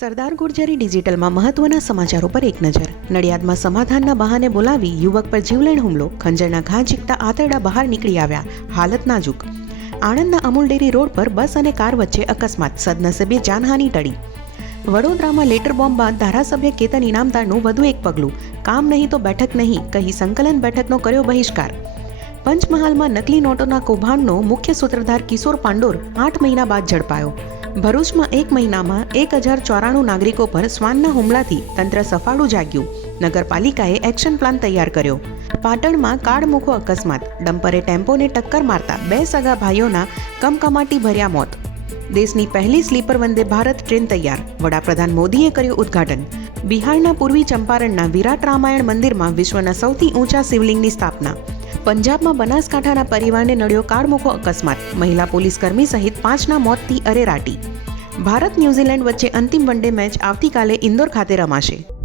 સરદાર ગુર્જરી ડિજિટલમાં મહત્વના સમાચારો પર એક નજર. નડિયાદમાં સમાધાનના બહાને બોલાવી યુવક પર જીવલેણ હુમલો. ખંજરના ઘા ઝીકતા આંતરડા બહાર નીકળી આવ્યા. હાલત નાજુક. આણંદના અમૂલ ડેરી રોડ પર બસ અને કાર વચ્ચે અકસ્માત. સદનસીબે જાનહાની ટળી. વડોદરામાં લેટર બોમ્બ બાદ ધારાસભ્ય કેતન ઇનામદારનું વધુ એક પગલું. કામ નહીં તો બેઠક નહીં, કહી સંકલન બેઠકનો કર્યો બહિષ્કાર. પંચમહાલમાં નકલી નોટોના કૌભાંડનો મુખ્ય સૂત્રધાર કિશોર પાંડોર આઠ મહિના બાદ ઝડપાયો. ભરૂચમાં એક મહિનામાં એક હજાર ચોરાણું નાગરિકો પર શ્વાનના હુમલાથી તંત્ર સફાળું જાગ્યું. નગરપાલિકાએ એક્શન પ્લાન તૈયાર કર્યો. પાટણમાં કાળમુખો અકસ્માત. ડમ્પરે ટેમ્પોને ટક્કર મારતા બે સગા ભાઈઓના કમકમાટી ભર્યા મોત. દેશની પહેલી સ્લીપર વંદે ભારત ટ્રેન તૈયાર. વડાપ્રધાન મોદીએ કર્યું ઉદ્ઘાટન. બિહારના પૂર્વી ચંપારણના વિરાટ રામાયણ મંદિરમાં વિશ્વના સૌથી ઊંચા શિવલિંગની સ્થાપના. પંજાબમાં બનાસકાંઠાના પરિવારને નડ્યો કાળમુખો અકસ્માત. મહિલા પોલીસકર્મી સહિત પાંચના મોતથી અરેરાટી. ભારત ન્યૂઝીલેન્ડ વચ્ચે અંતિમ વનડે મેચ આવતીકાલે ઇન્દોર ખાતે રમાશે.